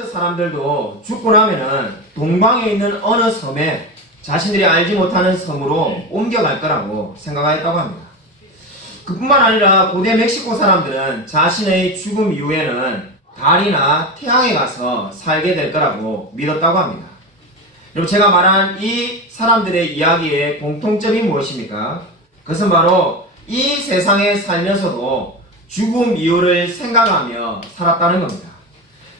사람들도 죽고 나면은 동방에 있는 어느 섬에 자신들이 알지 못하는 섬으로 옮겨갈 거라고 생각하였다고 합니다. 그뿐만 아니라 고대 멕시코 사람들은 자신의 죽음 이후에는 달이나 태양에 가서 살게 될 거라고 믿었다고 합니다. 여러분, 제가 말한 이 사람들의 이야기의 공통점이 무엇입니까? 그것은 바로 이 세상에 살면서도 죽음 이후를 생각하며 살았다는 겁니다.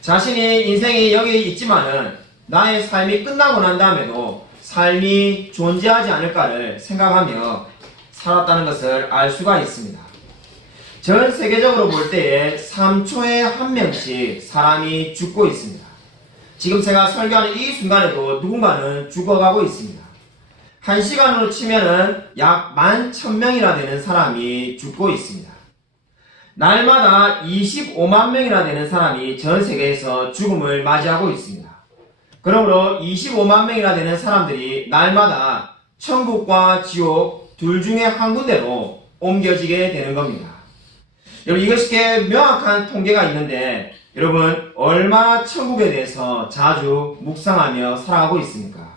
자신이 인생이 여기 있지만은 나의 삶이 끝나고 난 다음에도 삶이 존재하지 않을까를 생각하며 살았다는 것을 알 수가 있습니다. 전 세계적으로 볼 때에 3초에 1명씩 사람이 죽고 있습니다. 지금 제가 설교하는 이 순간에도 누군가는 죽어가고 있습니다. 1시간으로 치면은 약 11,000명이나 되는 사람이 죽고 있습니다. 날마다 25만 명이나 되는 사람이 전 세계에서 죽음을 맞이하고 있습니다. 그러므로 25만 명이나 되는 사람들이 날마다 천국과 지옥 둘 중에 한 군데로 옮겨지게 되는 겁니다. 여러분, 이것이 명확한 통계가 있는데 여러분, 얼마나 천국에 대해서 자주 묵상하며 살아가고 있습니까?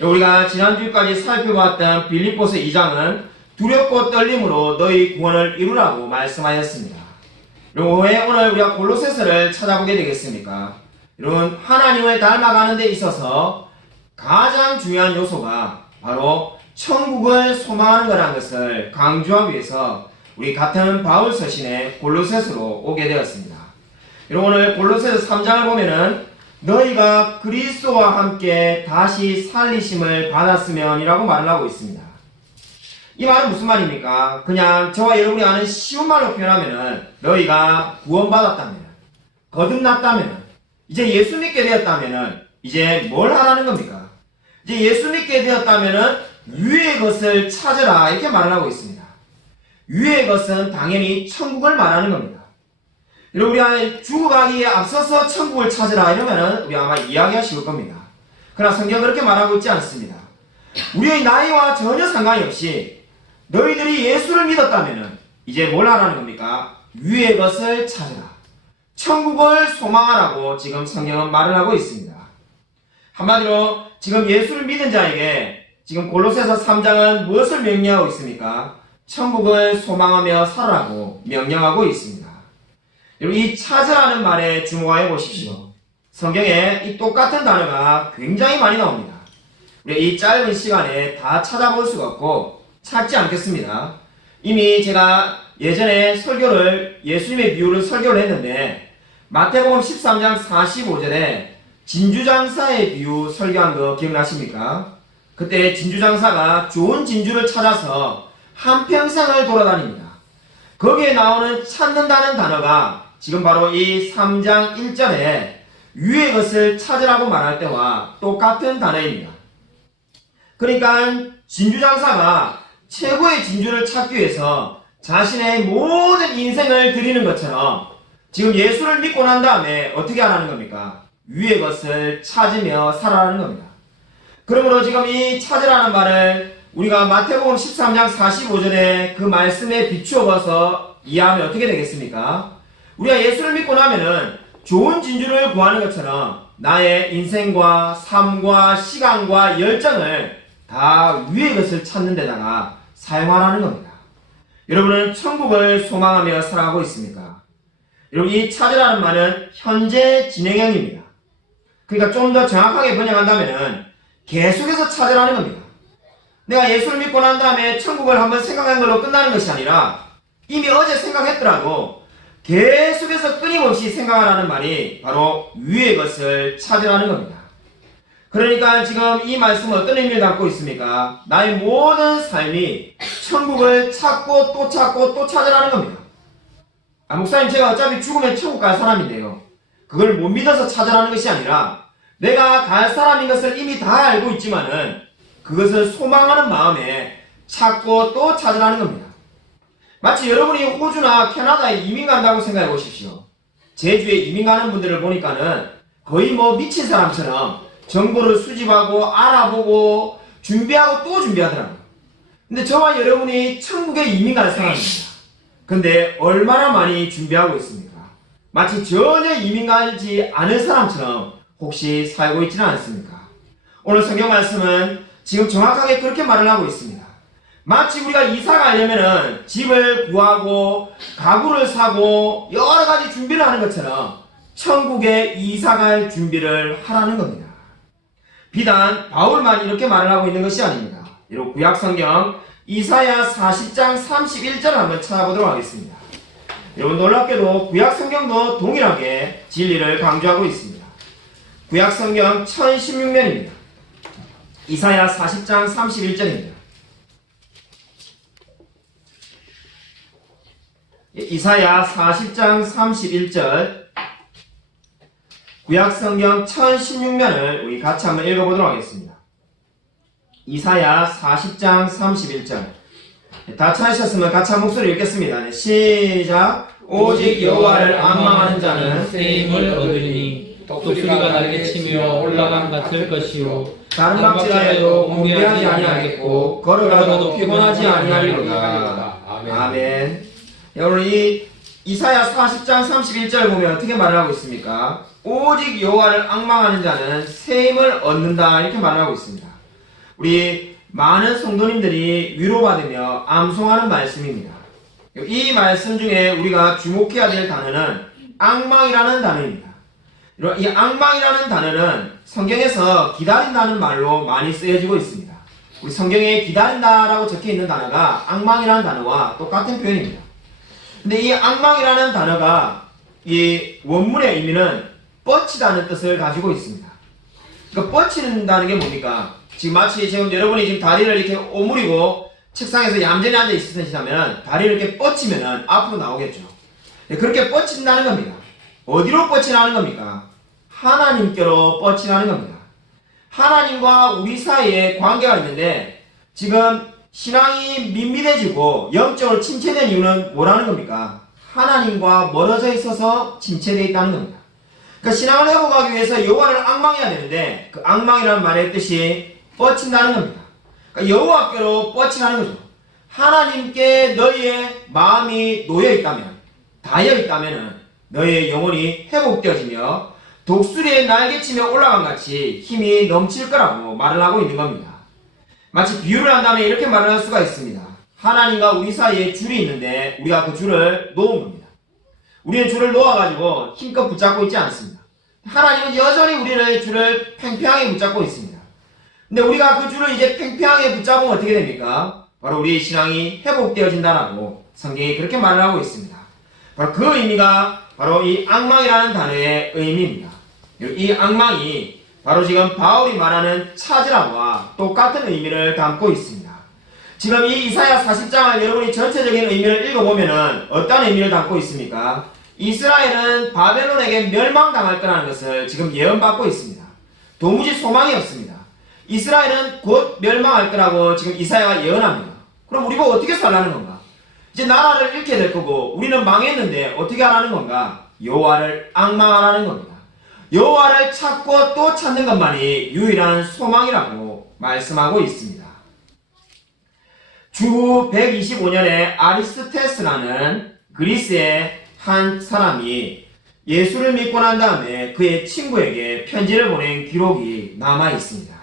우리가 지난주까지 살펴봤던 빌립보서 2장은 두렵고 떨림으로 너희 구원을 이루라고 말씀하였습니다. 여러분, 왜 오늘 우리가 골로새서를 찾아보게 되겠습니까? 여러분, 하나님을 닮아가는 데 있어서 가장 중요한 요소가 바로 천국을 소망하는 거라는 것을 강조하기 위해서 우리 같은 바울 서신의 골로새서로 오게 되었습니다. 여러분, 오늘 골로새서 3장을 보면은 너희가 그리스도와 함께 다시 살리심을 받았으면이라고 말을 하고 있습니다. 이 말은 무슨 말입니까? 그냥 저와 여러분이 아는 쉬운 말로 표현하면은 너희가 구원받았다면, 거듭났다면, 이제 예수 믿게 되었다면은 이제 뭘 하라는 겁니까? 이제 예수 믿게 되었다면은 위의 것을 찾으라, 이렇게 말을 하고 있습니다. 위의 것은 당연히 천국을 말하는 겁니다. 여러분, 우리가 죽어가기에 앞서서 천국을 찾으라 이러면은 우리 아마 이야기가 쉬울 겁니다. 그러나 성경은 그렇게 말하고 있지 않습니다. 우리의 나이와 전혀 상관이 없이 너희들이 예수를 믿었다면은 이제 뭘 하라는 겁니까? 위의 것을 찾으라. 천국을 소망하라고 지금 성경은 말을 하고 있습니다. 한마디로 지금 예수를 믿은 자에게 지금 골로새서 3장은 무엇을 명령하고 있습니까? 천국을 소망하며 살아라고 명령하고 있습니다. 여러분, 이 찾으라는 말에 주목하여 보십시오. 성경에 이 똑같은 단어가 굉장히 많이 나옵니다. 우리 이 짧은 시간에 다 찾아볼 수가 없고 찾지 않겠습니다. 이미 제가 예전에 예수님의 비유를 설교를 했는데 마태복음 13장 45절에 진주장사의 비유 설교한 거 기억나십니까? 그때 진주장사가 좋은 진주를 찾아서 한평생을 돌아다닙니다. 거기에 나오는 찾는다는 단어가 지금 바로 이 3장 1절에 위의 것을 찾으라고 말할 때와 똑같은 단어입니다. 그러니까 진주장사가 최고의 진주를 찾기 위해서 자신의 모든 인생을 드리는 것처럼 지금 예수를 믿고 난 다음에 어떻게 하라는 겁니까? 위의 것을 찾으며 살아라는 겁니다. 그러므로 지금 이 찾으라는 말을 우리가 마태복음 13장 45절에 그 말씀에 비추어 봐서 이해하면 어떻게 되겠습니까? 우리가 예수를 믿고 나면은 좋은 진주를 구하는 것처럼 나의 인생과 삶과 시간과 열정을 다 위의 것을 찾는 데다가 사용하라는 겁니다. 여러분은 천국을 소망하며 살아가고 있습니까? 여러분, 이 찾으라는 말은 현재 진행형입니다. 그러니까 좀 더 정확하게 번역한다면은 계속해서 찾으라는 겁니다. 내가 예수를 믿고 난 다음에 천국을 한번 생각한 걸로 끝나는 것이 아니라 이미 어제 생각했더라도 계속해서 끊임없이 생각하라는 말이 바로 위의 것을 찾으라는 겁니다. 그러니까 지금 이 말씀은 어떤 의미를 담고 있습니까? 나의 모든 삶이 천국을 찾고 또 찾고 또 찾으라는 겁니다. 목사님, 제가 어차피 죽으면 천국 갈 사람인데요. 그걸 못 믿어서 찾으라는 것이 아니라 내가 갈 사람인 것을 이미 다 알고 있지만은 그것을 소망하는 마음에 찾고 또 찾으라는 겁니다. 마치 여러분이 호주나 캐나다에 이민 간다고 생각해 보십시오. 제주에 이민 가는 분들을 보니까는 거의 미친 사람처럼 정보를 수집하고 알아보고 준비하고 또 준비하더라고요. 근데 저와 여러분이 천국에 이민 갈 사람입니다. 근데 얼마나 많이 준비하고 있습니까? 마치 전혀 이민 가지 않은 사람처럼 혹시 살고 있지는 않습니까? 오늘 성경 말씀은 지금 정확하게 그렇게 말을 하고 있습니다. 마치 우리가 이사 가려면은 집을 구하고 가구를 사고 여러 가지 준비를 하는 것처럼 천국에 이사 갈 준비를 하라는 겁니다. 비단 바울만 이렇게 말을 하고 있는 것이 아닙니다. 여러분 구약 성경 이사야 40장 31절을 한번 찾아보도록 하겠습니다. 여러분 놀랍게도 구약 성경도 동일하게 진리를 강조하고 있습니다. 구약 성경 1016면입니다. 이사야 40장 31절입니다. 이사야 40장 31절 구약성경 1016면을 우리 같이 한번 읽어보도록 하겠습니다. 이사야 40장 31절 다 찾으셨으면 같이 한 목소리 읽겠습니다. 네, 시작. 오직 여호와를 앙망하는 자는 새 힘을 얻으니 독수리가 날개 치며 올라감 같을 것이요 다른 박질하여도 공개하지 아니하겠고 걸어가도 피곤하지 아니하리로다. 아멘. 오늘 이 이사야 40장 31절 보면 어떻게 말을 하고 있습니까? 오직 여호와를 앙망하는 자는 새 힘을 얻는다 이렇게 말을 하고 있습니다. 우리 많은 성도님들이 위로받으며 암송하는 말씀입니다. 이 말씀 중에 우리가 주목해야 될 단어는 앙망이라는 단어입니다. 이 앙망이라는 단어는 성경에서 기다린다는 말로 많이 쓰여지고 있습니다. 우리 성경에 기다린다라고 적혀있는 단어가 앙망이라는 단어와 똑같은 표현입니다. 근데 이 앙망이라는 단어가 이 원문의 의미는 뻗치다는 뜻을 가지고 있습니다. 그러니까 뻗친다는 게 뭡니까? 지금 마치 지금 여러분이 지금 다리를 이렇게 오므리고 책상에서 얌전히 앉아 있으시다면 다리를 이렇게 뻗치면 앞으로 나오겠죠. 그렇게 뻗친다는 겁니다. 어디로 뻗치라는 겁니까? 하나님께로 뻗치라는 겁니다. 하나님과 우리 사이에 관계가 있는데 지금 신앙이 밋밋해지고 영적으로 침체된 이유는 뭐라는 겁니까? 하나님과 멀어져 있어서 침체되어 있다는 겁니다. 그러니까 신앙을 회복하기 위해서 여호와를 앙망해야 되는데 그 앙망이라는 말의 뜻이 뻗친다는 겁니다. 그러니까 여호와께로 뻗치라는 거죠. 하나님께 너희의 마음이 놓여있다면 닿여있다면 너희의 영혼이 회복되어지며 독수리의 날개치며 올라간 같이 힘이 넘칠 거라고 말을 하고 있는 겁니다. 마치 비유를 한다면 이렇게 말을 할 수가 있습니다. 하나님과 우리 사이에 줄이 있는데 우리가 그 줄을 놓은 겁니다. 우리는 줄을 놓아가지고 힘껏 붙잡고 있지 않습니다. 하나님은 여전히 우리를 줄을 팽팽하게 붙잡고 있습니다. 근데 우리가 그 줄을 이제 팽팽하게 붙잡으면 어떻게 됩니까? 바로 우리 신앙이 회복되어진다라고 성경이 그렇게 말을 하고 있습니다. 바로 그 의미가 바로 이 앙망이라는 단어의 의미입니다. 이 앙망이 바로 지금 바울이 말하는 찾으라와 똑같은 의미를 담고 있습니다. 지금 이 이사야 40장을 여러분이 전체적인 의미를 읽어보면 어떤 의미를 담고 있습니까? 이스라엘은 바벨론에게 멸망당할 거라는 것을 지금 예언받고 있습니다. 도무지 소망이 없습니다. 이스라엘은 곧 멸망할 거라고 지금 이사야가 예언합니다. 그럼 우리가 어떻게 살라는 건가? 이제 나라를 잃게 될 거고 우리는 망했는데 어떻게 하라는 건가? 여호와를 앙망하라는 겁니다. 여호와를 찾고 또 찾는 것만이 유일한 소망이라고 말씀하고 있습니다. 주 125년에 아리스테스라는 그리스의 한 사람이 예수를 믿고 난 다음에 그의 친구에게 편지를 보낸 기록이 남아 있습니다.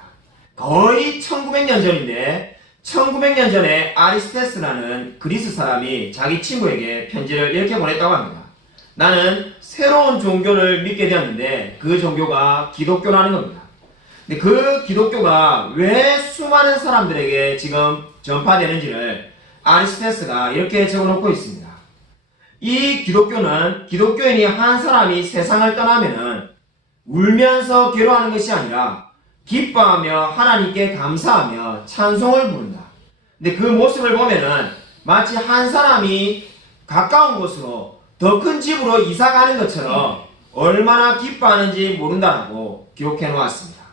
거의 1900년 전인데 1900년 전에 아리스테스라는 그리스 사람이 자기 친구에게 편지를 이렇게 보냈다고 합니다. 나는 새로운 종교를 믿게 되었는데 그 종교가 기독교라는 겁니다. 근데 그 기독교가 왜 수많은 사람들에게 지금 전파되는지를 아리스테스가 이렇게 적어놓고 있습니다. 이 기독교는 기독교인이 한 사람이 세상을 떠나면은 울면서 괴로워하는 것이 아니라 기뻐하며 하나님께 감사하며 찬송을 부른다. 근데 그 모습을 보면은 마치 한 사람이 가까운 곳으로 더 큰 집으로 이사 가는 것처럼 얼마나 기뻐하는지 모른다라고 기록해 놓았습니다.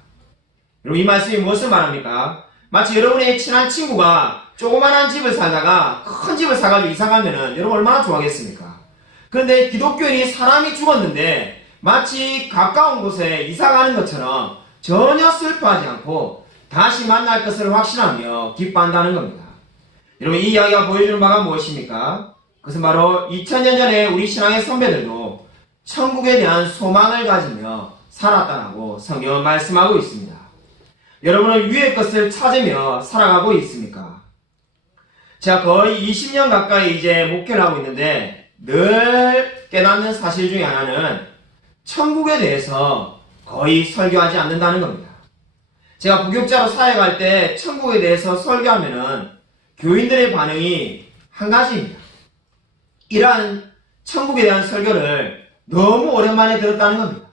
여러분 이 말씀이 무엇을 말합니까? 마치 여러분의 친한 친구가 조그만한 집을 살다가 큰 집을 사가지고 이사 가면은 여러분 얼마나 좋아하겠습니까? 그런데 기독교인이 사람이 죽었는데 마치 가까운 곳에 이사 가는 것처럼 전혀 슬퍼하지 않고 다시 만날 것을 확신하며 기뻐한다는 겁니다. 여러분 이 이야기가 보여주는 바가 무엇입니까? 그것은 바로 2000년 전에 우리 신앙의 선배들도 천국에 대한 소망을 가지며 살았다라고 성경은 말씀하고 있습니다. 여러분은 위의 것을 찾으며 살아가고 있습니까? 제가 거의 20년 가까이 이제 목회를 하고 있는데 늘 깨닫는 사실 중에 하나는 천국에 대해서 거의 설교하지 않는다는 겁니다. 제가 부교육자로 사역할 때 천국에 대해서 설교하면은 교인들의 반응이 한 가지입니다. 이러한 천국에 대한 설교를 너무 오랜만에 들었다는 겁니다.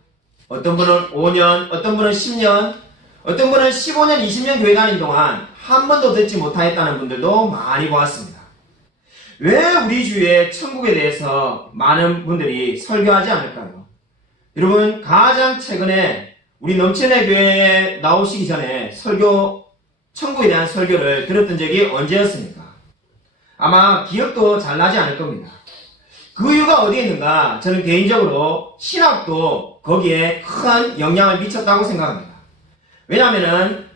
어떤 분은 5년, 어떤 분은 10년, 어떤 분은 15년, 20년 교회 다닌 동안 한 번도 듣지 못하였다는 분들도 많이 보았습니다. 왜 우리 주위에 천국에 대해서 많은 분들이 설교하지 않을까요? 여러분, 가장 최근에 우리 넘치는 교회에 나오시기 전에 천국에 대한 설교를 들었던 적이 언제였습니까? 아마 기억도 잘 나지 않을 겁니다. 그 이유가 어디에 있는가? 저는 개인적으로 신학도 거기에 큰 영향을 미쳤다고 생각합니다. 왜냐하면은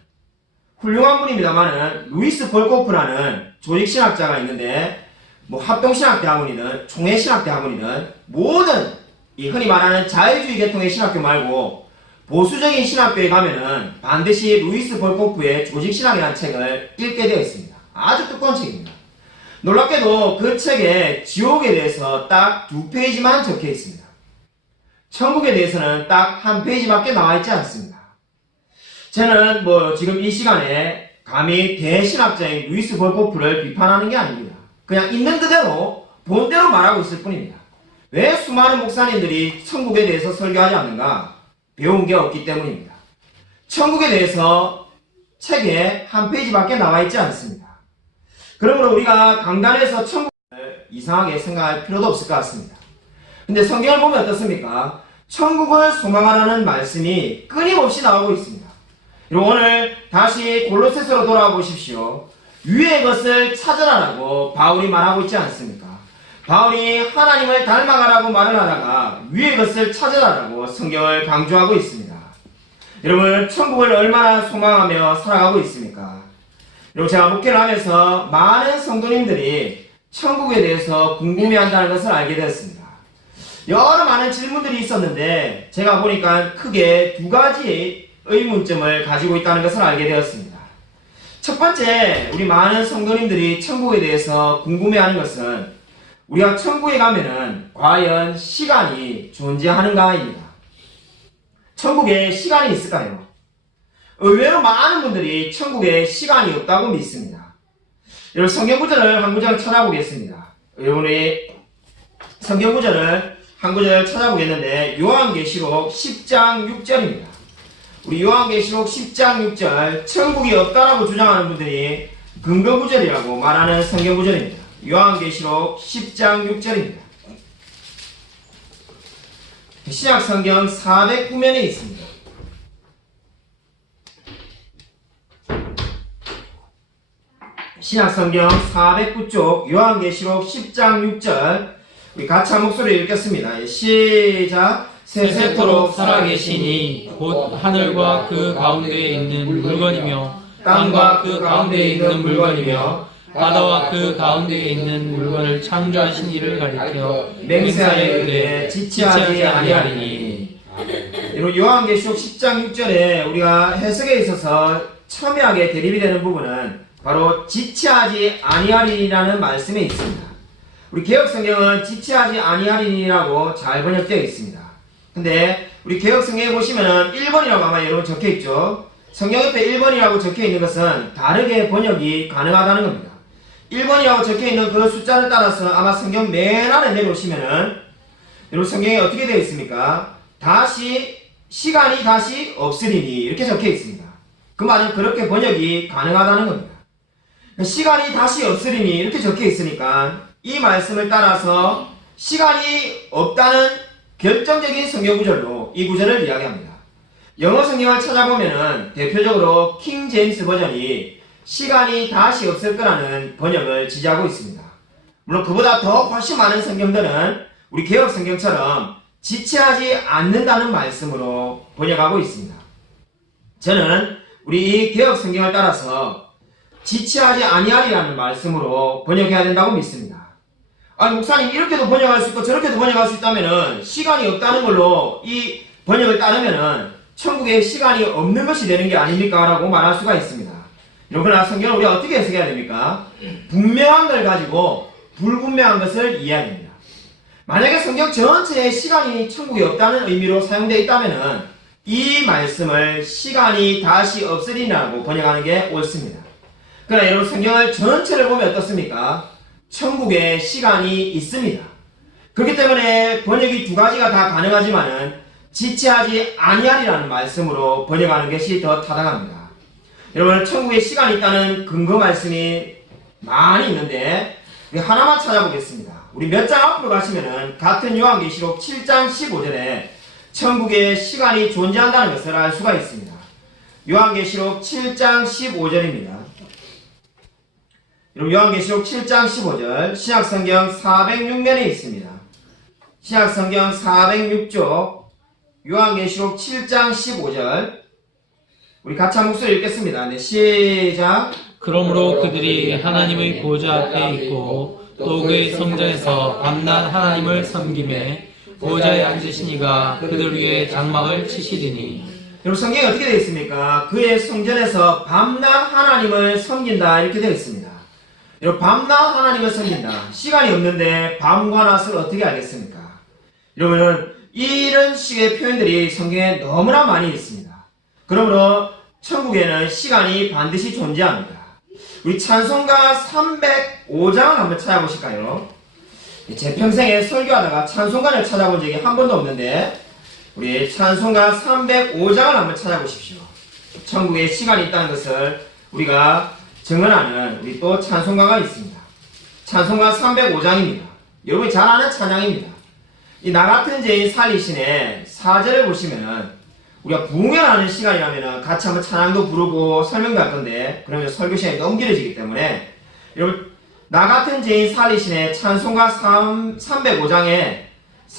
훌륭한 분입니다만은 루이스 볼코프라는 조직신학자가 있는데 합동신학대학원이든 총회신학대학원이든 모든 이 흔히 말하는 자유주의 계통의 신학교 말고 보수적인 신학교에 가면은 반드시 루이스 볼코프의 조직신학이라는 책을 읽게 되어 있습니다. 아주 두꺼운 책입니다. 놀랍게도 그 책에 지옥에 대해서 딱 2페이지만 적혀 있습니다. 천국에 대해서는 딱 1페이지밖에 나와 있지 않습니다. 저는 지금 이 시간에 감히 대신학자인 루이스 볼코프를 비판하는 게 아닙니다. 그냥 있는 그대로 본대로 말하고 있을 뿐입니다. 왜 수많은 목사님들이 천국에 대해서 설교하지 않는가? 배운 게 없기 때문입니다. 천국에 대해서 책에 1페이지밖에 나와 있지 않습니다. 그러므로 우리가 강단에서 천국을 이상하게 생각할 필요도 없을 것 같습니다. 근데 성경을 보면 어떻습니까? 천국을 소망하라는 말씀이 끊임없이 나오고 있습니다. 여러분, 오늘 다시 골로새서로 돌아와 보십시오. 위의 것을 찾으라라고 바울이 말하고 있지 않습니까? 바울이 하나님을 닮아가라고 말을 하다가 위의 것을 찾으라라고 성경을 강조하고 있습니다. 여러분, 천국을 얼마나 소망하며 살아가고 있습니까? 여러분, 제가 목회를 하면서 많은 성도님들이 천국에 대해서 궁금해한다는 것을 알게 되었습니다. 여러 많은 질문들이 있었는데 제가 보니까 크게 2가지의 의문점을 가지고 있다는 것을 알게 되었습니다. 첫 번째, 우리 많은 성도님들이 천국에 대해서 궁금해하는 것은 우리가 천국에 가면은 과연 시간이 존재하는가입니다. 천국에 시간이 있을까요? 의외로 많은 분들이 천국에 시간이 없다고 믿습니다. 여러분, 성경구절을 한 구절 찾아보겠습니다. 여러분이 성경구절을 한 구절 찾아보겠는데 요한계시록 10장 6절입니다. 우리 요한계시록 10장 6절, 천국이 없다라고 주장하는 분들이 근거구절이라고 말하는 성경구절입니다. 요한계시록 10장 6절입니다. 신약성경 409면에 있습니다. 신약성경 409쪽 요한계시록 10장 6절 우리 같이 한 목소리로 읽겠습니다. 시작. 세세토록 살아계시니 곧 하늘과 그 가운데에 있는 물건이며 땅과 그 가운데에 있는 물건이며 바다와 그 가운데에 있는 물건을 창조하신 이를 가리켜 맹세하여 이르되 지체하지 아니하리니. 여러분, 요한계시록 10장 6절에 우리가 해석에 있어서 첨예하게 대립이 되는 부분은 바로 지체하지 아니하리라는 말씀에 있습니다. 우리 개혁성경은 지체하지 아니하리라고 잘 번역되어 있습니다. 근데 우리 개혁성경에 보시면은 1번이라고 아마 여러분 적혀있죠. 성경 옆에 1번이라고 적혀있는 것은 다르게 번역이 가능하다는 겁니다. 1번이라고 적혀있는 그 숫자를 따라서 아마 성경 맨 아래 내려오시면은 여러분 성경에 어떻게 되어 있습니까? 시간이 다시 없으리니 이렇게 적혀있습니다. 그 말은 그렇게 번역이 가능하다는 겁니다. 시간이 다시 없으리니 이렇게 적혀있으니까 이 말씀을 따라서 시간이 없다는 결정적인 성경구절로 이 구절을 이야기합니다. 영어 성경을 찾아보면은 대표적으로 킹 제임스 버전이 시간이 다시 없을 거라는 번역을 지지하고 있습니다. 물론 그보다 더 훨씬 많은 성경들은 우리 개혁 성경처럼 지체하지 않는다는 말씀으로 번역하고 있습니다. 저는 우리 이 개혁 성경을 따라서 지체하지 아니하리라는 말씀으로 번역해야 된다고 믿습니다. 아니 목사님 이렇게도 번역할 수 있고 저렇게도 번역할 수 있다면은 시간이 없다는 걸로 이 번역을 따르면은 천국에 시간이 없는 것이 되는 게 아닙니까? 라고 말할 수가 있습니다. 그러나 성경을 우리가 어떻게 해석해야 됩니까? 분명한 걸 가지고 불분명한 것을 이해해야 됩니다. 만약에 성경 전체에 시간이 천국에 없다는 의미로 사용되어 있다면은 이 말씀을 시간이 다시 없으리라고 번역하는 게 옳습니다. 그러나 여러분 성경을 전체를 보면 어떻습니까? 천국에 시간이 있습니다. 그렇기 때문에 번역이 두 가지가 다 가능하지만은 지체하지 아니하리라는 말씀으로 번역하는 것이 더 타당합니다. 여러분 천국에 시간이 있다는 근거 말씀이 많이 있는데 우리 하나만 찾아보겠습니다. 우리 몇 장 앞으로 가시면은 같은 요한계시록 7장 15절에 천국에 시간이 존재한다는 것을 알 수가 있습니다. 요한계시록 7장 15절입니다. 여러분 요한계시록 7장 15절 신약성경 406면에 있습니다. 신약성경 406쪽 요한계시록 7장 15절 우리 같이 한 목소리 읽겠습니다. 네, 시작. 그러므로 그들이 하나님의 보좌 앞에 있고 또 그의 성전에서 밤낮 하나님을 섬기매 보좌에 앉으신 이가 그들 위에 장막을 치시리니. 여러분 성경에 어떻게 되어 있습니까? 그의 성전에서 밤낮 하나님을 섬긴다 이렇게 되어 있습니다. 여러분 밤낮 하나님을 섬긴다. 시간이 없는데 밤과 낮을 어떻게 알겠습니까? 여러분 이런 식의 표현들이 성경에 너무나 많이 있습니다. 그러므로 천국에는 시간이 반드시 존재합니다. 우리 찬송가 305장을 한번 찾아보실까요? 제 평생에 설교하다가 찬송가를 찾아본 적이 한 번도 없는데 우리 찬송가 305장을 한번 찾아보십시오. 천국에 시간이 있다는 것을 우리가 증언하는 우리 또 찬송가가 있습니다. 찬송가 305장입니다. 여러분이 잘 아는 찬양입니다. 이 나같은 죄인 살리신의 4절을 보시면은 우리가 부흥회하는 시간이라면 같이 한번 찬양도 부르고 설명도 할 건데 그러면 설교 시간이 너무 길어지기 때문에 여러분 나같은 죄인 살리신의 찬송가 305장의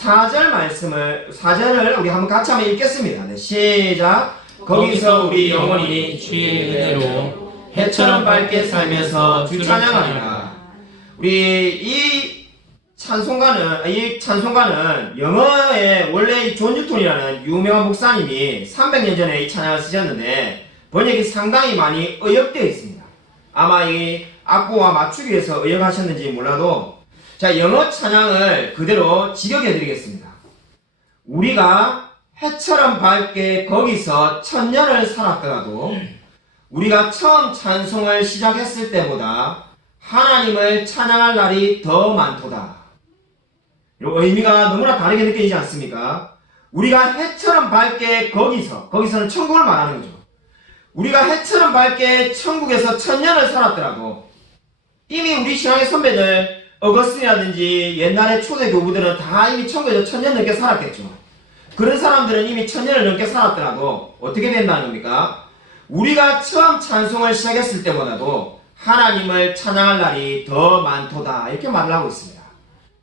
4절을 우리 한번 같이 한번 읽겠습니다. 네, 시작. 거기서 우리 영혼이 주의 은혜로 해처럼 밝게 살면서 주 찬양하리라. 우리 이 찬송가는 영어에 원래 이 존 뉴턴이라는 유명한 목사님이 300년 전에 이 찬양을 쓰셨는데 번역이 상당히 많이 의역되어 있습니다. 아마 이 악보와 맞추기 위해서 의역하셨는지 몰라도 자 영어 찬양을 그대로 직역해 드리겠습니다. 우리가 해처럼 밝게 거기서 1000년을 살았더라도 우리가 처음 찬송을 시작했을 때보다 하나님을 찬양할 날이 더 많도다. 의미가 너무나 다르게 느껴지지 않습니까? 우리가 해처럼 밝게 거기서는 천국을 말하는 거죠. 우리가 해처럼 밝게 천국에서 1000년을 살았더라도 이미 우리 신앙의 선배들 어거스틴이라든지 옛날의 초대 교부들은 다 이미 천국에서 1000년 넘게 살았겠죠. 그런 사람들은 이미 1000년을 넘게 살았더라도 어떻게 된다는 겁니까? 우리가 처음 찬송을 시작했을 때보다도 하나님을 찬양할 날이 더 많도다 이렇게 말을 하고 있습니다.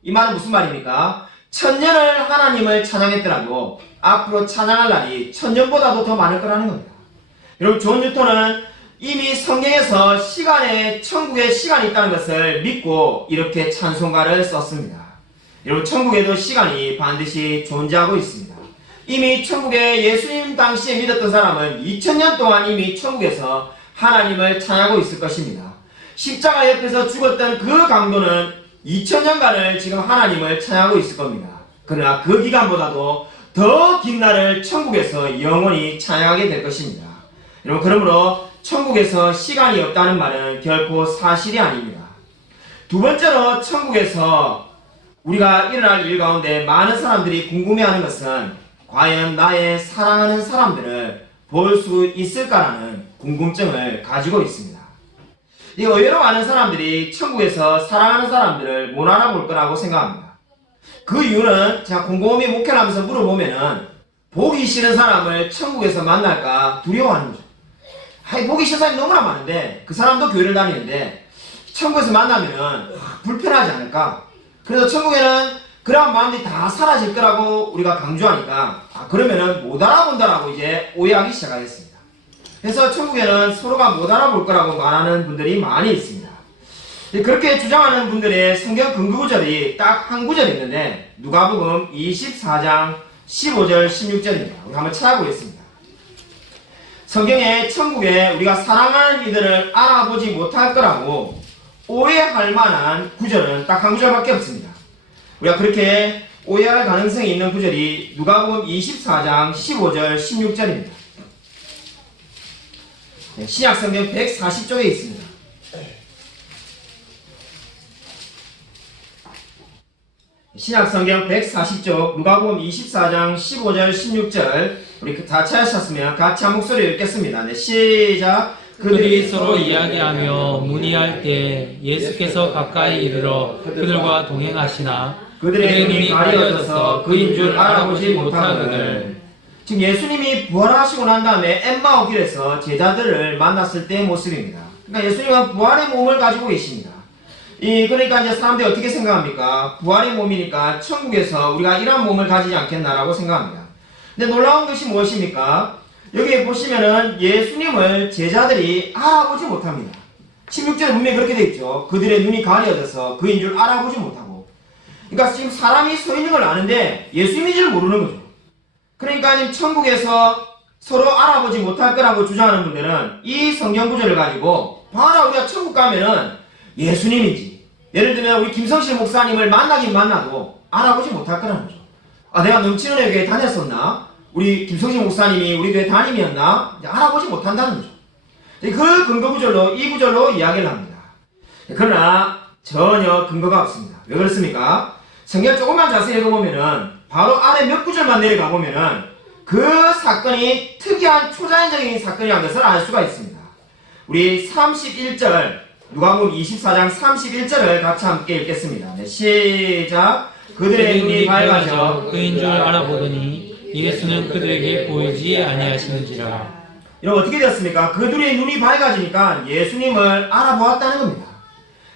이 말은 무슨 말입니까? 1000년을 하나님을 찬양했더라도 앞으로 찬양할 날이 1000년보다도 더 많을 거라는 겁니다. 여러분 존 뉴턴은 이미 성경에서 천국에 시간이 있다는 것을 믿고 이렇게 찬송가를 썼습니다. 여러분 천국에도 시간이 반드시 존재하고 있습니다. 이미 천국에 예수님 당시에 믿었던 사람은 2000년 동안 이미 천국에서 하나님을 찬양하고 있을 것입니다. 십자가 옆에서 죽었던 그 강도는 2000년간을 지금 하나님을 찬양하고 있을 겁니다. 그러나 그 기간보다도 더 긴 날을 천국에서 영원히 찬양하게 될 것입니다. 여러분 그러므로 천국에서 시간이 없다는 말은 결코 사실이 아닙니다. 두 번째로 천국에서 우리가 일어날 일 가운데 많은 사람들이 궁금해하는 것은 과연 나의 사랑하는 사람들을 볼 수 있을까라는 궁금증을 가지고 있습니다. 이 의외로 많은 사람들이 천국에서 사랑하는 사람들을 못 알아볼 거라고 생각합니다. 그 이유는 제가 곰곰이 목회를 하면서 물어보면은 보기 싫은 사람을 천국에서 만날까 두려워하는 거죠. 보기 싫은 사람이 너무나 많은데 그 사람도 교회를 다니는데 천국에서 만나면은 불편하지 않을까? 그래서 천국에는 그런 마음들이 다 사라질 거라고 우리가 강조하니까 그러면은 못 알아본다라고 이제 오해하기 시작하겠습니다. 그래서 천국에는 서로가 못 알아볼 거라고 말하는 분들이 많이 있습니다. 그렇게 주장하는 분들의 성경 근거 구절이 딱 한 구절 있는데 누가복음 24장 15절 16절입니다. 우리 한번 찾아보겠습니다. 성경에 천국에 우리가 사랑하는 이들을 알아보지 못할 거라고 오해할 만한 구절은 딱 한 구절밖에 없습니다. 우리가 그렇게 오해할 가능성이 있는 구절이 누가복음 24장 15절 16절입니다. 신약성경 140쪽에 있습니다. 신약성경 140쪽 누가복음 24장 15절 16절 우리 다 찾으셨으면 같이 한 목소리 읽겠습니다. 네, 시작. 그들이 서로 이야기하며 문의할 때 예수께서 가까이 이르러 그들과 동행하시나 그들의 눈이 가려져서 그인 줄 알아보지 못하거늘. 지금 예수님이 부활하시고 난 다음에 엠마오 길에서 제자들을 만났을 때의 모습입니다. 그러니까 예수님은 부활의 몸을 가지고 계십니다. 그러니까 이제 사람들이 어떻게 생각합니까? 부활의 몸이니까 천국에서 우리가 이런 몸을 가지지 않겠나라고 생각합니다. 근데 놀라운 것이 무엇입니까? 여기 보시면은 예수님을 제자들이 알아보지 못합니다. 16절에 분명히 그렇게 되어 있죠. 그들의 눈이 가려져서 그인 줄 알아보지 못하고. 그러니까 지금 사람이 서 있는 걸 아는데 예수님인 줄 모르는 거죠. 그러니까 지금 천국에서 서로 알아보지 못할 거라고 주장하는 분들은 이 성경 구절을 가지고 봐라 우리가 천국 가면은 예수님인지 예를 들면 우리 김성실 목사님을 만나긴 만나도 알아보지 못할 거라는 거죠. 아 내가 넘치는 교회에 다녔었나? 우리 김성실 목사님이 우리 교회 담임이었나? 알아보지 못한다는 거죠. 그 근거 구절로 이 구절로 이야기를 합니다. 그러나 전혀 근거가 없습니다. 왜 그렇습니까? 성경 조금만 자세히 읽어보면은 바로 아래 몇 구절만 내려가 보면은 그 사건이 특이한 초자연적인 사건이라는 것을 알 수가 있습니다. 우리 31절 누가복음 24장 31절을 같이 함께 읽겠습니다. 네, 시작. 그들의 눈이 밝아져 그인 줄 알아보더니 예수는 그들에게 보이지 아니하시는지라. 여러분 어떻게 되었습니까? 그들의 눈이 밝아지니까 예수님을 알아보았다는 겁니다.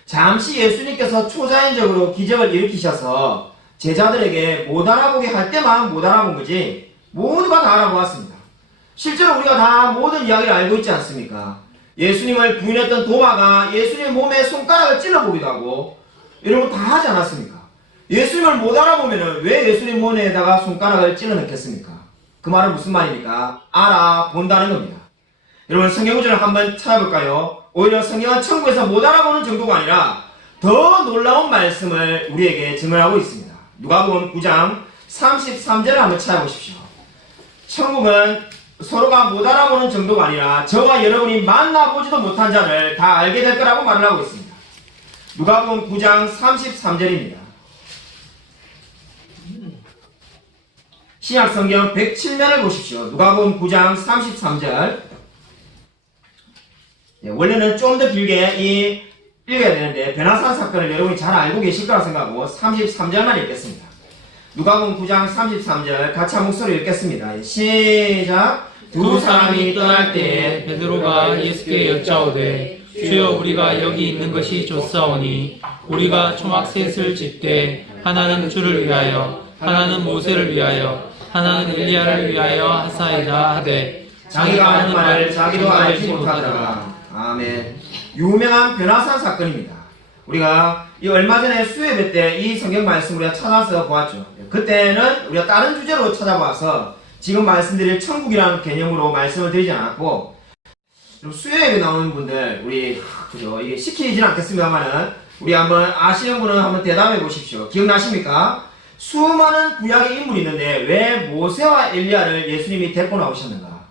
잠시 예수님께서 초자연적으로 기적을 일으키셔서 제자들에게 못 알아보게 할 때만 못 알아본 거지 모두가 다 알아보았습니다. 실제로 우리가 다 모든 이야기를 알고 있지 않습니까? 예수님을 부인했던 도마가 예수님의 몸에 손가락을 찔러보기도 하고 이런 거 다 하지 않았습니까? 예수님을 못 알아보면 왜 예수님 몸에다가 손가락을 찔러 넣겠습니까? 그 말은 무슨 말입니까? 알아본다는 겁니다. 여러분 성경 구절을 한번 찾아볼까요? 오히려 성경은 천국에서 못 알아보는 정도가 아니라 더 놀라운 말씀을 우리에게 증언하고 있습니다. 누가복음 9장 33절을 한번 찾아보십시오. 천국은 서로가 못 알아보는 정도가 아니라 저와 여러분이 만나보지도 못한 자를 다 알게 될 거라고 말을 하고 있습니다. 누가복음 9장 33절입니다. 신약성경 107면을 보십시오. 누가복음 9장 33절. 원래는 좀 더 길게 읽어야 되는데 변화산 사건을 여러분이 잘 알고 계실 거라 생각하고 33절만 읽겠습니다. 누가복음 9장 33절 같이 한 목소리 읽겠습니다. 시작. 두 사람이 떠날 때에 베드로가 예수께 여짜오되 주여 우리가 여기 있는 것이 좋사오니 우리가 초막셋을 짓되 하나는 주를 위하여 하나는 모세를 위하여 하나는 엘리야를 위하여 하사이다 하되 자기가 하는 말을 자기도 알지 못하더라. 아멘. 유명한 변화산 사건입니다. 우리가 이 얼마 전에 수요예배 때 이 성경 말씀 우리가 찾아서 보았죠. 그때는 우리가 다른 주제로 찾아봐서 지금 말씀드릴 천국이라는 개념으로 말씀을 드리지 않았고 수요예배 나오는 분들 우리 그죠 이게 시키진 않겠습니다만은 우리 한번 아시는 분은 한번 대답해 보십시오. 기억나십니까? 수많은 구약의 인물이 있는데 왜 모세와 엘리야를 예수님이 데리고 나오셨는가?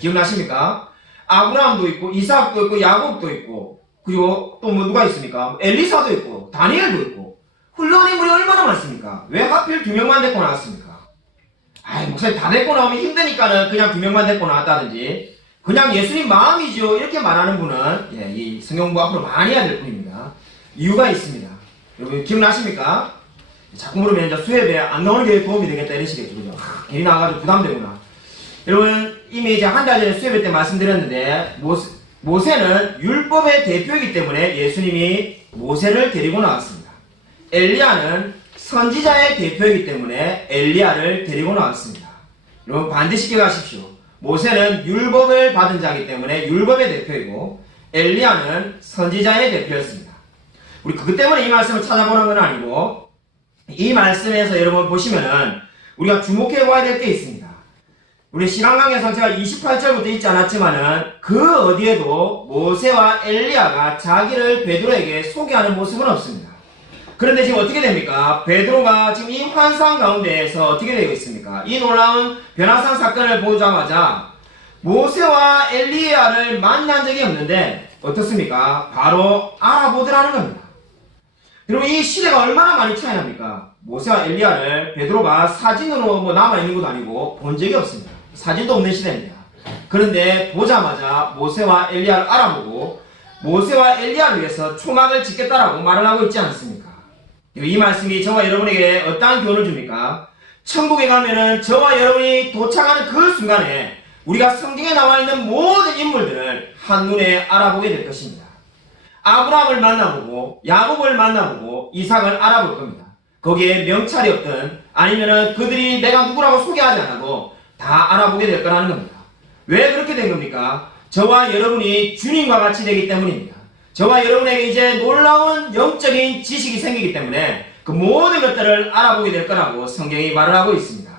기억나십니까? 아브라함도 있고 이삭도 있고 야곱도 있고 그리고 또 뭐 누가 있습니까? 엘리사도 있고 다니엘도 있고 훌륭한 인물이 얼마나 많습니까? 왜 하필 2명만 데리고 나왔습니까? 아이 목사님 다 데리고 나오면 힘드니까는 그냥 2명만 데리고 나왔다든지 그냥 예수님 마음이죠 이렇게 말하는 분은 이 성경부 앞으로 많이 해야 될 분입니다. 이유가 있습니다. 여러분 기억나십니까? 자꾸 물으면 이제 수협에 안 나오는 게 도움이 되겠다 이러시겠죠. 그죠? 괜히 나와가지고 부담되구나. 여러분 이미 이제 한 달 전에 수협회 때 말씀드렸는데 모세는 율법의 대표이기 때문에 예수님이 모세를 데리고 나왔습니다. 엘리야는 선지자의 대표이기 때문에 엘리야를 데리고 나왔습니다. 여러분 반드시 기억하십시오. 모세는 율법을 받은 자이기 때문에 율법의 대표이고 엘리야는 선지자의 대표였습니다. 우리 그것 때문에 이 말씀을 찾아보는 건 아니고 이 말씀에서 여러분 보시면은 우리가 주목해 봐야 될 게 있습니다. 우리 신앙강에서 제가 28절부터 있지 않았지만은 그 어디에도 모세와 엘리야가 자기를 베드로에게 소개하는 모습은 없습니다. 그런데 지금 어떻게 됩니까? 베드로가 지금 이 환상 가운데에서 어떻게 되어 있습니까? 이 놀라운 변화산 사건을 보자마자 모세와 엘리야를 만난 적이 없는데 어떻습니까? 바로 알아보더라는 겁니다. 여러분 이 시대가 얼마나 많이 차이 납니까? 모세와 엘리야를 베드로가 사진으로 남아있는 것도 아니고 본 적이 없습니다. 사진도 없는 시대입니다. 그런데 보자마자 모세와 엘리야를 알아보고 모세와 엘리야를 위해서 초막을 짓겠다라고 말을 하고 있지 않습니까? 이 말씀이 저와 여러분에게 어떠한 교훈을 줍니까? 천국에 가면은 저와 여러분이 도착하는 그 순간에 우리가 성경에 나와 있는 모든 인물들을 한눈에 알아보게 될 것입니다. 아브라함을 만나보고 야곱을 만나보고 이삭을 알아볼 겁니다. 거기에 명찰이 없든 아니면은 그들이 내가 누구라고 소개하지 않아도 다 알아보게 될 거라는 겁니다. 왜 그렇게 된 겁니까? 저와 여러분이 주님과 같이 되기 때문입니다. 저와 여러분에게 이제 놀라운 영적인 지식이 생기기 때문에 그 모든 것들을 알아보게 될 거라고 성경이 말을 하고 있습니다.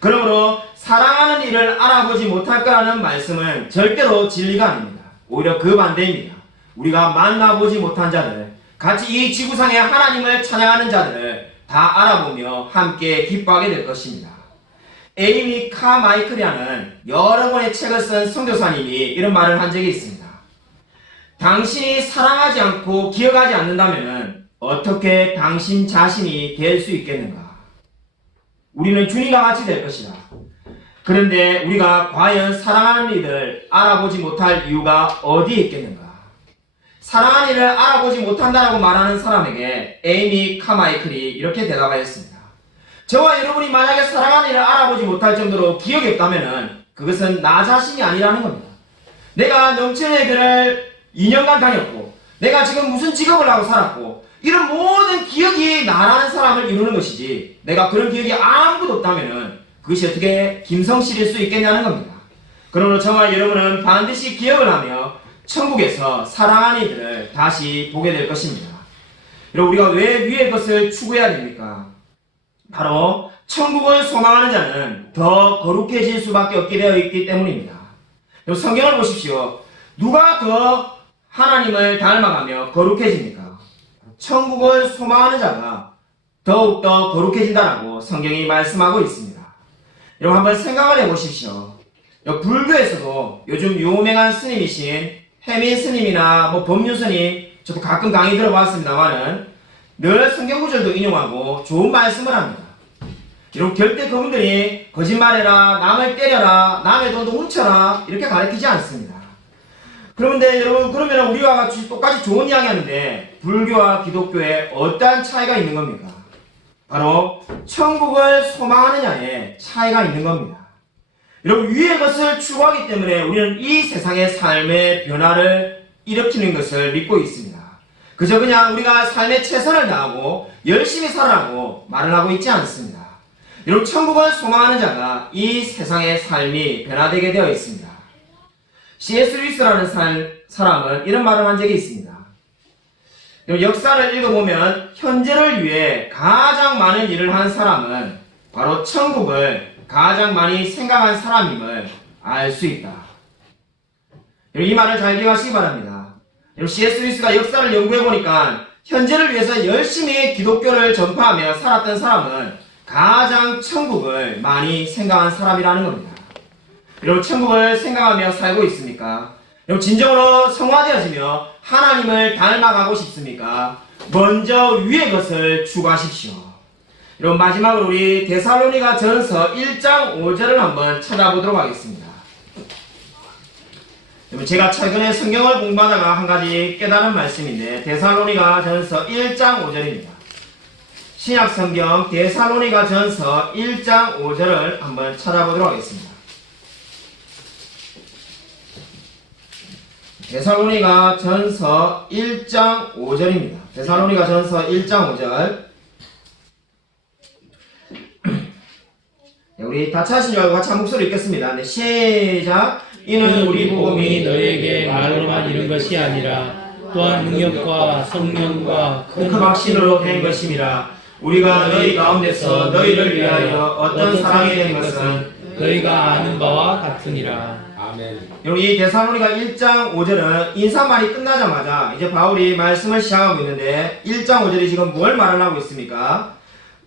그러므로 사랑하는 이를 알아보지 못할 거라는 말씀은 절대로 진리가 아닙니다. 오히려 그 반대입니다. 우리가 만나보지 못한 자들, 같이 이 지구상에 하나님을 찬양하는 자들을 다 알아보며 함께 기뻐하게 될 것입니다. 에이미 카마이클이라는 여러 권의 책을 쓴 선교사님이 이런 말을 한 적이 있습니다. 당신이 사랑하지 않고 기억하지 않는다면 어떻게 당신 자신이 될 수 있겠는가? 우리는 주님과 같이 될 것이다. 그런데 우리가 과연 사랑하는 이들을 알아보지 못할 이유가 어디에 있겠는가? 사랑하는 이를 알아보지 못한다라고 말하는 사람에게 에이미 카마이클이 이렇게 대답하였습니다. 저와 여러분이 만약에 사랑하는 이를 알아보지 못할 정도로 기억이 없다면 그것은 나 자신이 아니라는 겁니다. 내가 넘치는 애들을 2년간 다녔고 내가 지금 무슨 직업을 하고 살았고 이런 모든 기억이 나라는 사람을 이루는 것이지 내가 그런 기억이 아무것도 없다면 그것이 어떻게 김성실일 수 있겠냐는 겁니다. 그러므로 저와 여러분은 반드시 기억을 하며 천국에서 사랑하는 이들을 다시 보게 될 것입니다. 여러분 우리가 왜 위의 것을 추구해야 됩니까? 바로 천국을 소망하는 자는 더 거룩해질 수밖에 없게 되어 있기 때문입니다. 여러분 성경을 보십시오. 누가 더 하나님을 닮아가며 거룩해집니까? 천국을 소망하는 자가 더욱더 거룩해진다라고 성경이 말씀하고 있습니다. 여러분 한번 생각을 해보십시오. 불교에서도 요즘 유명한 스님이신 해민 스님이나 법륜 스님 저도 가끔 강의 들어봤습니다만은 늘 성경 구절도 인용하고 좋은 말씀을 합니다. 여러분 절대 그분들이 거짓말해라, 남을 때려라, 남의 돈도 훔쳐라 이렇게 가르치지 않습니다. 그런데 여러분 그러면 우리와 같이 똑같이 좋은 이야기 하는데 불교와 기독교에 어떠한 차이가 있는 겁니까? 바로 천국을 소망하느냐에 차이가 있는 겁니다. 여러분 위의 것을 추구하기 때문에 우리는 이 세상의 삶의 변화를 일으키는 것을 믿고 있습니다. 그저 그냥 우리가 삶에 최선을 다하고 열심히 살아라고 말을 하고 있지 않습니다. 여러분 천국을 소망하는 자가 이 세상의 삶이 변화되게 되어 있습니다. C.S. 루이스라는 사람은 이런 말을 한 적이 있습니다. 역사를 읽어보면 현재를 위해 가장 많은 일을 한 사람은 바로 천국을 가장 많이 생각한 사람임을 알 수 있다. 이 말을 잘 기억하시기 바랍니다. C.S. 루이스가 역사를 연구해보니까 현재를 위해서 열심히 기독교를 전파하며 살았던 사람은 가장 천국을 많이 생각한 사람이라는 겁니다. 여러분 천국을 생각하며 살고 있습니까? 여러분 진정으로 성화되어지며 하나님을 닮아가고 싶습니까? 먼저 위의 것을 추구하십시오. 여러분 마지막으로 우리 데살로니가 전서 1장 5절을 한번 찾아보도록 하겠습니다. 여러분 제가 최근에 성경을 공부하다가 한 가지 깨달은 말씀인데 데살로니가 전서 1장 5절입니다. 신약 성경 데살로니가 전서 1장 5절을 한번 찾아보도록 하겠습니다. 데살로니가 전서 1장 5절입니다. 데살로니가 전서 1장 5절. 우리 다 찾으신 줄 알고 같이 한 목소리 읽겠습니다. 네, 시작. 이는 우리 복음이 너희에게 말로만 이른 것이 아니라 또한 능력과 성령과 큰 확신으로 된 것임이라. 우리가 너희 가운데서 너희를 위하여 어떤 사랑이 된 것은 너희가 아는 바와 같으니라. 여러분, 이 데살로니가 1장 5절은 인사말이 끝나자마자 이제 바울이 말씀을 시작하고 있는데 1장 5절이 지금 뭘 말하고 있습니까?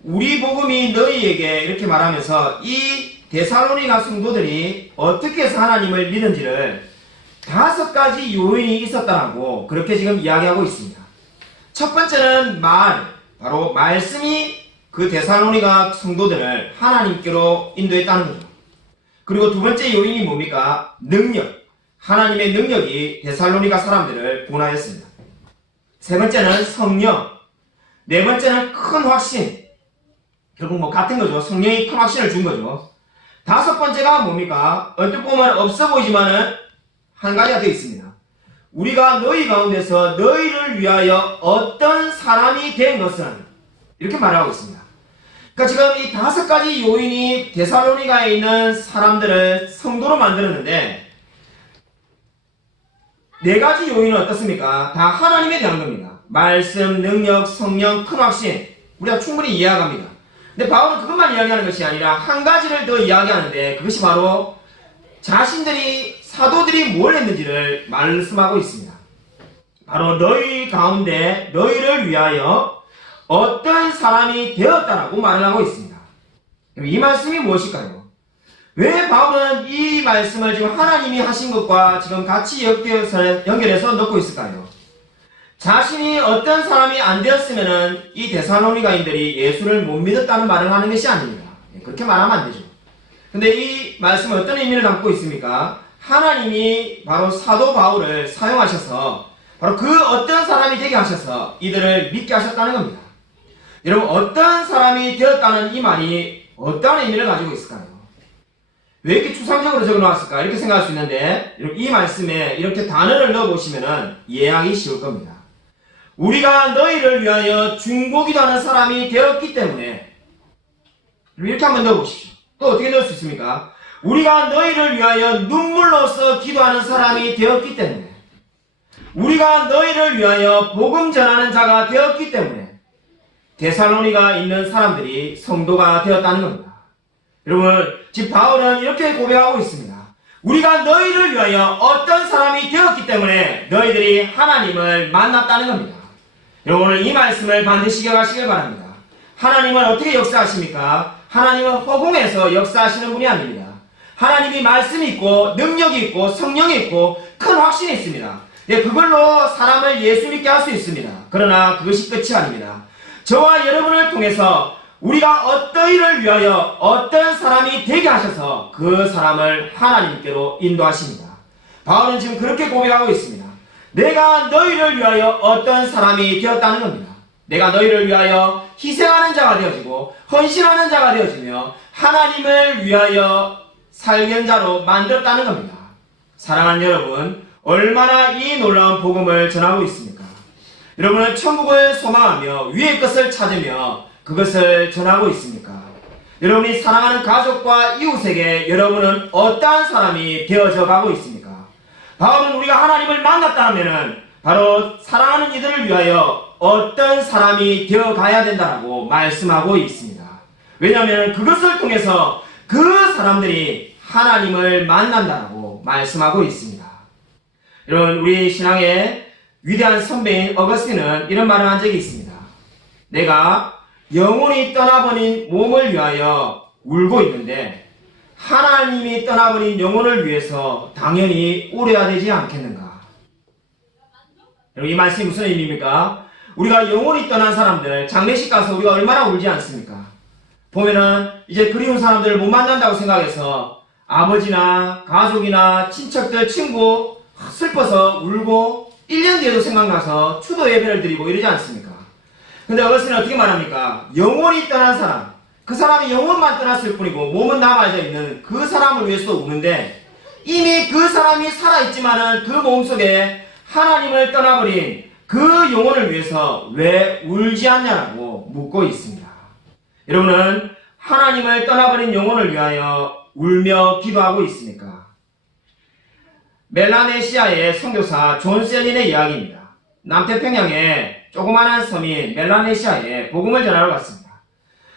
우리 복음이 너희에게 이렇게 말하면서 이 데살로니가 성도들이 어떻게 해서 하나님을 믿은지를 5가지 요인이 있었다라고 그렇게 지금 이야기하고 있습니다. 첫 번째는 바로 말씀이 그 데살로니가 성도들을 하나님께로 인도했다는 거죠. 그리고 두 번째 요인이 뭡니까? 능력. 하나님의 능력이 데살로니가 사람들을 구원하였습니다. 세 번째는 성령. 네 번째는 큰 확신. 결국 같은 거죠. 성령이 큰 확신을 준 거죠. 다섯 번째가 뭡니까? 얼핏 보면 없어 보이지만은 한 가지가 되어 있습니다. 우리가 너희 가운데서 너희를 위하여 어떤 사람이 된 것은 이렇게 말하고 있습니다. 그러니까 지금 이 5가지 요인이 데살로니가에 있는 사람들을 성도로 만들었는데 4가지 요인은 어떻습니까? 다 하나님에 대한 겁니다. 말씀, 능력, 성령, 큰 확신. 우리가 충분히 이해합니다. 근데 바울은 그것만 이야기하는 것이 아니라 한 가지를 더 이야기하는데 그것이 바로 자신들이 사도들이 뭘 했는지를 말씀하고 있습니다. 바로 너희 가운데 너희를 위하여 어떤 사람이 되었다라고 말을 하고 있습니다. 이 말씀이 무엇일까요? 왜 바울은 이 말씀을 지금 하나님이 하신 것과 지금 같이 연결해서 넣고 있을까요? 자신이 어떤 사람이 안 되었으면은 이 데살로니가인들이 예수를 못 믿었다는 말을 하는 것이 아닙니다. 그렇게 말하면 안 되죠. 근데 이 말씀은 어떤 의미를 담고 있습니까? 하나님이 바로 사도 바울을 사용하셔서 바로 그 어떤 사람이 되게 하셔서 이들을 믿게 하셨다는 겁니다. 여러분, 어떤 사람이 되었다는 이 말이 어떤 의미를 가지고 있을까요? 왜 이렇게 추상적으로 적어 놓았을까? 이렇게 생각할 수 있는데 이 말씀에 이렇게 단어를 넣어보시면 이해하기 쉬울 겁니다. 우리가 너희를 위하여 중보기도하는 사람이 되었기 때문에 이렇게 한번 넣어보십시오. 또 어떻게 넣을 수 있습니까? 우리가 너희를 위하여 눈물로써 기도하는 사람이 되었기 때문에 우리가 너희를 위하여 복음 전하는 자가 되었기 때문에 데살로니가 있는 사람들이 성도가 되었다는 겁니다. 여러분, 지금 바울은 이렇게 고백하고 있습니다. 우리가 너희를 위하여 어떤 사람이 되었기 때문에 너희들이 하나님을 만났다는 겁니다. 여러분, 오늘 이 말씀을 반드시 기억하시길 바랍니다. 하나님은 어떻게 역사하십니까? 하나님은 허공에서 역사하시는 분이 아닙니다. 하나님이 말씀이 있고 능력이 있고 성령이 있고 큰 확신이 있습니다. 그걸로 사람을 예수 믿게 할 수 있습니다. 그러나 그것이 끝이 아닙니다. 저와 여러분을 통해서 우리가 어떠이를 위하여 어떤 사람이 되게 하셔서 그 사람을 하나님께로 인도하십니다. 바울은 지금 그렇게 고백하고 있습니다. 내가 너희를 위하여 어떤 사람이 되었다는 겁니다. 내가 너희를 위하여 희생하는 자가 되어지고 헌신하는 자가 되어지며 하나님을 위하여 살gen 자로 만들었다는 겁니다. 사랑하는 여러분, 얼마나 이 놀라운 복음을 전하고 있습니까? 여러분은 천국을 소망하며 위의 것을 찾으며 그것을 전하고 있습니까? 여러분이 사랑하는 가족과 이웃에게 여러분은 어떠한 사람이 되어져 가고 있습니까? 바울은 우리가 하나님을 만났다면 바로 사랑하는 이들을 위하여 어떤 사람이 되어 가야 된다고 말씀하고 있습니다. 왜냐하면 그것을 통해서 그 사람들이 하나님을 만난다고 말씀하고 있습니다. 여러분, 우리 신앙의 위대한 선배인 어거스틴은 이런 말을 한 적이 있습니다. 내가 영혼이 떠나버린 몸을 위하여 울고 있는데 하나님이 떠나버린 영혼을 위해서 당연히 울어야 되지 않겠는가? 여러분, 이 말씀이 무슨 의미입니까? 우리가 영혼이 떠난 사람들 장례식 가서 우리가 얼마나 울지 않습니까? 보면은 이제 그리운 사람들을 못 만난다고 생각해서 아버지나 가족이나 친척들, 친구 슬퍼서 울고 1년 뒤에도 생각나서 추도 예배를 드리고 이러지 않습니까? 근데 어거스틴은 어떻게 말합니까? 영혼이 떠난 사람, 그 사람이 영혼만 떠났을 뿐이고 몸은 남아져 있는 그 사람을 위해서 우는데 이미 그 사람이 살아있지만은 그 몸속에 하나님을 떠나버린 그 영혼을 위해서 왜 울지 않냐고 묻고 있습니다. 여러분은 하나님을 떠나버린 영혼을 위하여 울며 기도하고 있습니까? 멜라네시아의 선교사 존 셀린의 이야기입니다. 남태평양의 조그마한 섬인 멜라네시아에 복음을 전하러 갔습니다.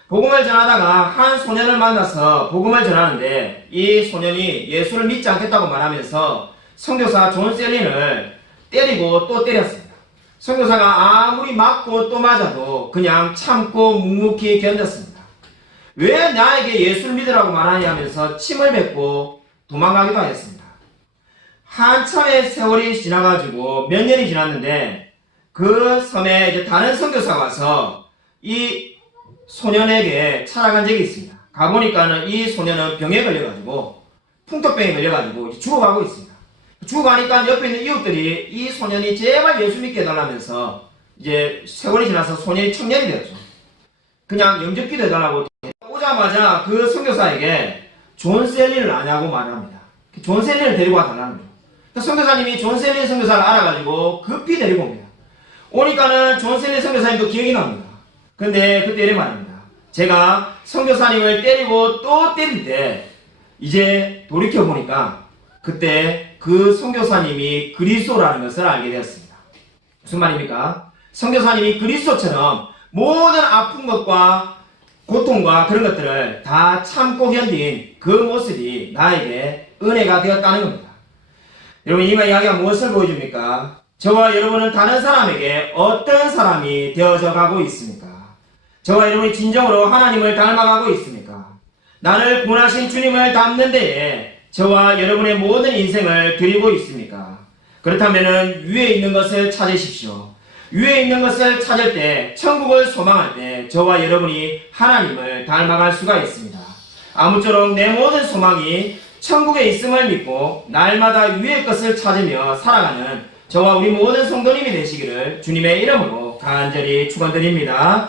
복음을 전하다가 한 소년을 만나서 복음을 전하는데 이 소년이 예수를 믿지 않겠다고 말하면서 선교사 존 셀린을 때리고 또 때렸습니다. 선교사가 아무리 맞고 또 맞아도 그냥 참고 묵묵히 견뎠습니다. 왜 나에게 예수를 믿으라고 말하냐 하면서 침을 뱉고 도망가기도 하였습니다. 한참의 세월이 지나가지고 몇 년이 지났는데 그 섬에 이제 다른 선교사가 와서 이 소년에게 찾아간 적이 있습니다. 가보니까는 이 소년은 병에 걸려가지고 풍토병에 걸려가지고 죽어가고 있습니다. 죽어가니까 옆에 있는 이웃들이 이 소년이 제발 예수 믿게 해달라면서 이제 세월이 지나서 소년이 청년이 되었죠. 그냥 영접기도 해달라고 오자마자 그 선교사에게 존 셀린을 아냐고 말합니다. 존 셀린을 데리고 와달라는 거예요. 선교사님이 존 셀린 선교사를 알아가지고 급히 데리고 옵니다. 오니까는 존 셀린 선교사님도 기억이 납니다. 근데 그때 이래 말합니다. 제가 선교사님을 때리고 또 때릴 때 이제 돌이켜보니까 그때 그 선교사님이 그리스도라는 것을 알게 되었습니다. 무슨 말입니까? 선교사님이 그리스도처럼 모든 아픈 것과 고통과 그런 것들을 다 참고 견딘 그 모습이 나에게 은혜가 되었다는 겁니다. 여러분, 이 이야기가 무엇을 보여줍니까? 저와 여러분은 다른 사람에게 어떤 사람이 되어져 가고 있습니까? 저와 여러분이 진정으로 하나님을 닮아가고 있습니까? 나를 구원하신 주님을 닮는 데에 저와 여러분의 모든 인생을 드리고 있습니까? 그렇다면 위에 있는 것을 찾으십시오. 위에 있는 것을 찾을 때, 천국을 소망할 때 저와 여러분이 하나님을 닮아갈 수가 있습니다. 아무쪼록 내 모든 소망이 천국에 있음을 믿고 날마다 위의 것을 찾으며 살아가는 저와 우리 모든 성도님이 되시기를 주님의 이름으로 간절히 축원드립니다.